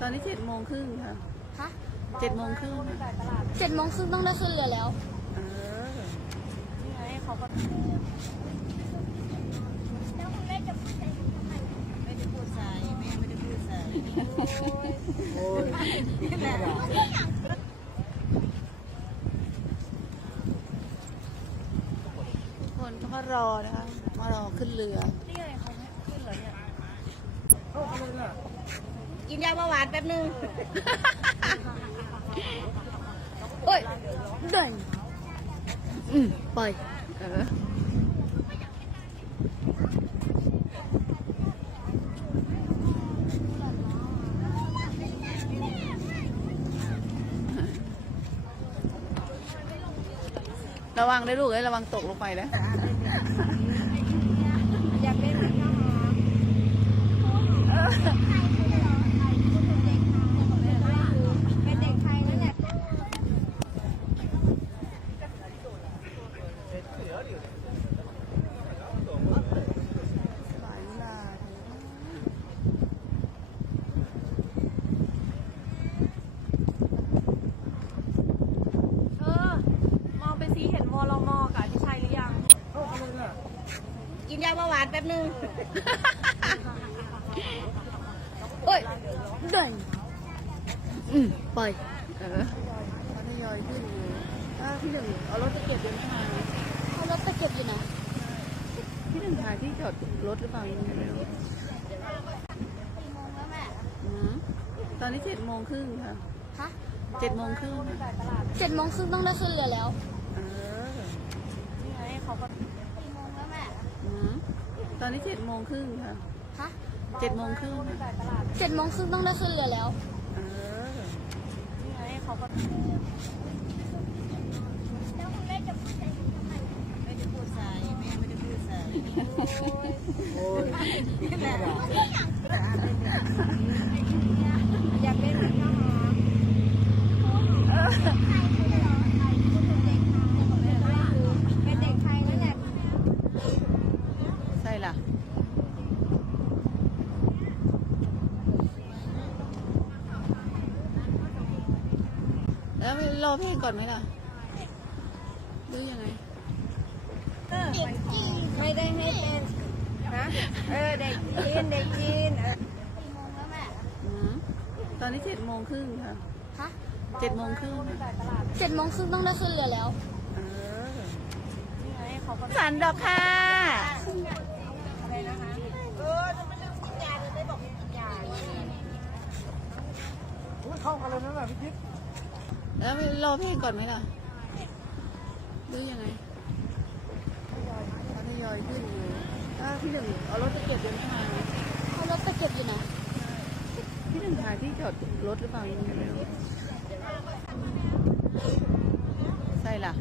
ตอนนี้เจ็ดโมงครึ่งค่ะฮะเจ็ดโมงครึ่งค่ะเจ็ดโมงครึ่งต้องได้ขึ้นเรือแล้ว เออนี่ไงเขาก็ไม่ได้พูดใส่แม่ไม่ได้พูดใส่นี่แหละทุกคนก็มารอนะคะ มารอขึ้นเรือ นี่ไงเขาไม่ขึ้นเลยเนี่ย กินยาเบาหวานแป๊บนึงเอ้ยเดินอืมปล่อยเออระวังได้ลูกเอ้ยระวังตกลงไปนะ อยากเล่นเหมือนกันเป็นเด็กไทยนั่นแหละ หลายเวลา เออ มองไปซิเห็นวอลมอกับที่ชัยหรือยัง กิ นยาเบาหวานแป๊บนึงเอ้ยเดินอืมปล่อยเออเขาทยอยขึ้นอยู่ถ้าพี่หนึ่งเอารถไปเก็บยังไม่มาเอารถไปเก็บอยู่นะพี่หนึ่งหาที่จอดรถหรือเปล่ายังไม่รู้กี่โมงแล้วแม่อืมตอนนี้เจ็ดโมงครึ่งค่ะฮะเจ็ดโมงครึ่งค่ะเจ็ดโมงครึ่งต้องได้ขึ้นเรือแล้ว เออนี่ไงเขาก็ ตอนนี้เจ็ดโมงครึ่งค่ะฮะเจ็ดโมงครึ่งค่ะเจ็ดโมงครึ่งต้องได้ขึ้นเรือแล้ว เออนี่ไงเขาก็ไม่ได้พูดใส่แม่ไม่ได้พูดใส่นี่แหละอยากเล่นเหมือนกันเป็นเด็กไทยนั่นแหละ ใช่ล่ะ แล้วไปรอเพลงก่อนไหมล่ะหรือยังไงไม่ได้ให้เป็นนะเออเด็กจีนเด็กจีนเออกี่โมงแล้วแม่อืมตอนนี้เจ็ดโมงครึ่งค่ะฮะเจ็ดโมงครึ่งค่ะเจ็ดโมงครึ่งต้องได้ขึ้นเรือแล้วเออนี่ไงเขาก็สันดอกค่ะอะไรนะคะเออจะไม่ต้องกินยาเลยได้บอกกินยาแล้วไปรอเพ ลงก่อนไหมล่ะหรือยังไงเขาทยอยขึ้นอยู่ถ้าพี่หนึ่งเอารถไปเก็บยังไม่มาเอารถไปเก็บอยู่นะพี่หนึ่งหาที่จอดรถหรือเปล่ายังไม่รู้ใช่ล่ะ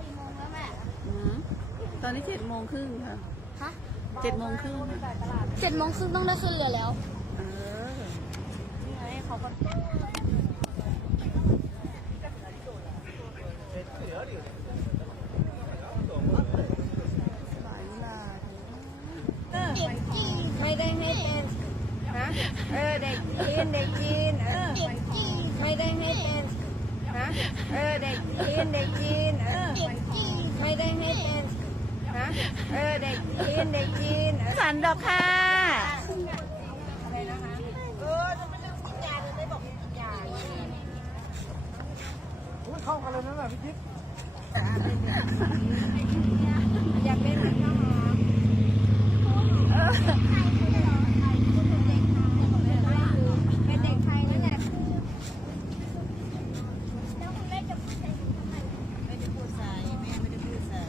กี่โมงแล้วแม่อืมตอนนี้เจ็ดโมงครึ่งค่ะฮะ เจ็ดโมงครึ่งค่ะเจ็ดโมงครึ่งต้องได้ขึ้นเรือแล้ว เออนี่ไงเขาก็หลายเวลา ไม่ได้ให้เป็นนะเออเด็กจีนเด็กจีนเออไม่ได้ให้เป็นนะเออเด็กจีนเด็กจีนเออไม่ได้ให้เป็นนะ เออเด็กจีนเด็กจีนเออสันดอกค่ะอะไรนะคะเออจะไม่ต้องกินยาเลยได้บอกกินยาอยากเล่นเหมือนกันเป็นเด็กไทยนั่นแหละ ไม่ได้พูดใส่แม่ไม่ได้พูดใส่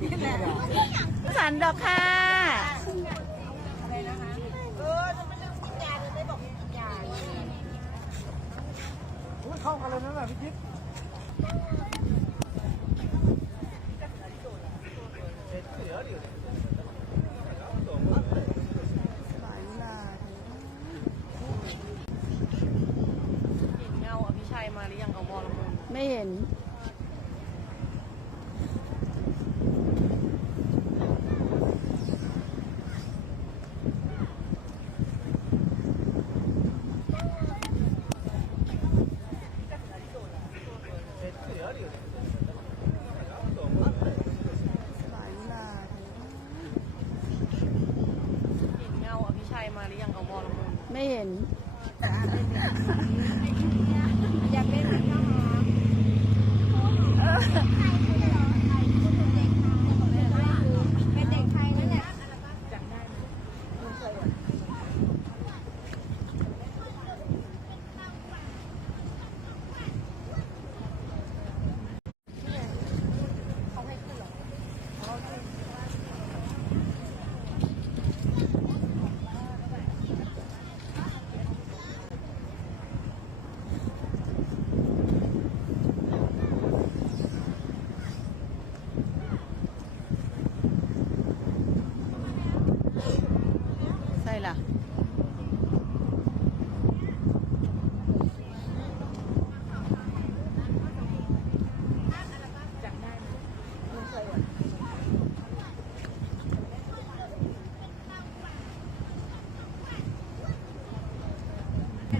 นี่แหละ สันดอกค่ะ อะไรนะคะ เออจะไม่ต้องกินยาเลยได้บอกกินยา หลายเวลาเห็นเงาอภิชัยมาหรือยังเอาบอลมุนไม่เห็น สายวิลา เห็นเงาอภิชัยมาหรือยังเอาบอลลง ไม่เห็นอยากเล่นเหมือนข้าวหอมเป็นเด็กไทยนั่นแหละ ใช่ล่ะ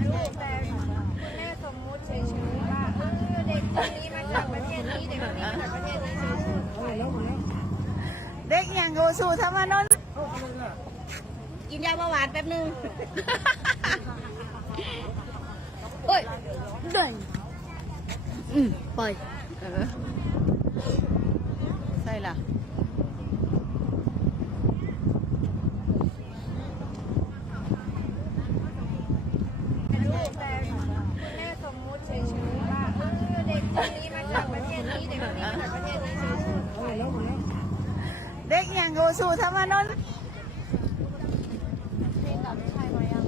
ลูกแต่คุณแม่สมมุติเฉยๆว่าเออเด็กคนนี้มาจากประเทศนี้เด็กคนนี้มาจากประเทศนี้เฉย เด็กอย่า งโกสู่ธรรมนนท์ๆกินยาเบาหวานแป๊บนึงโอ้ยเดินอืมปล่อยเออใช่ล่ะ ลูกแต่คุณแม่สมมุติเฉยๆว่าเออเด็กคนนี้มาจากประเทศนี้เด็กคนนี้มาจากประเทศนี้เฉยๆ เด็กอย่างโก สู่ธรรมนนท์เพลงกับพี่ชายมายัง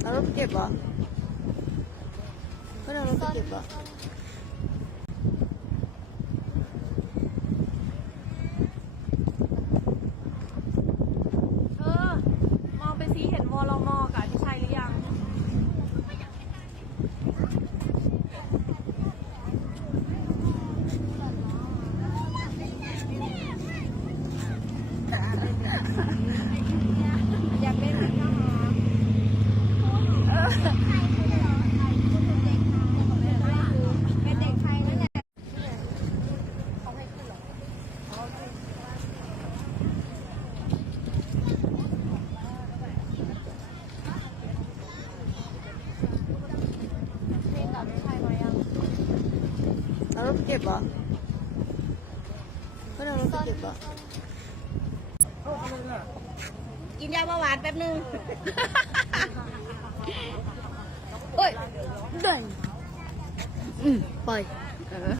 เอารถไปเก็บเหรอเพื่อนเอารถไปเก็บเหรออ มองไปซิเห็นวอลมอกับอภิชัยหรือยัง อยากเล่นเหมือนข้าวหอมเป็นเด็กไทยนั่นแหละ เพลงกับพี่ชายมายัง เอารถไปเก็บเหรอเพื่อนเอารถไปเก็บเหรอกินยาเบาหวานแป๊บนึงโอ้ยเดินอืมปล่อยเออ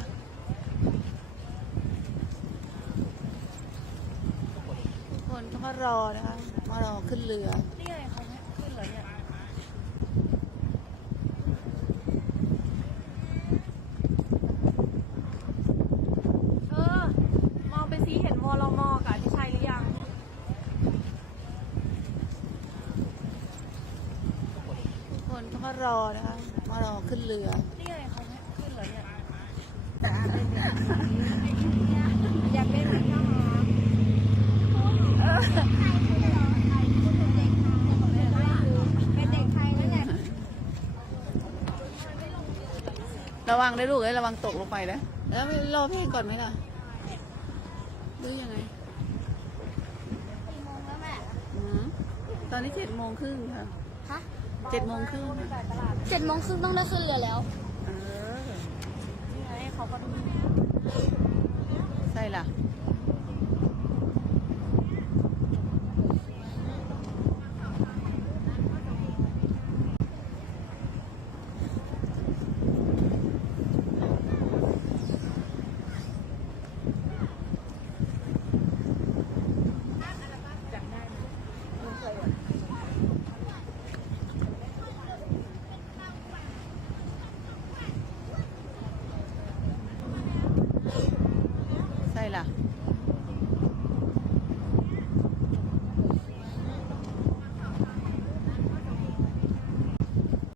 ทุกคนก็มารอนะคะ มารอขึ้นเรือ นี่ไงเขาให้ขึ้นแล้วเนี่ย เออ มองไปซิเห็นวอลมอกับอภิชัยหรือยัง ทุกคนก็มา รอนะคะ มารอขึ้นเรือนี่ไงเขาให้ขึ้นแล้วเนี่ยอยากเล่นเหมือนข้าวหอมเป็นเด็กไทยนั่นแหละระวังได้ลูกเอ้ยระวังตกลงไปนะแล้วรอเพลงก่อนไหมล่ะหรือยังไงกี่โมงแล้วแม่ อืมตอนนี้เจ็ดโมงครึ่งค่ะ เจ็ดโมงครึ่งค่ะเจ็ดโมงครึ่งต้องได้ขึ้นเรือแล้ว เออนี่ไงเขาก็ดูใช่ล่ะ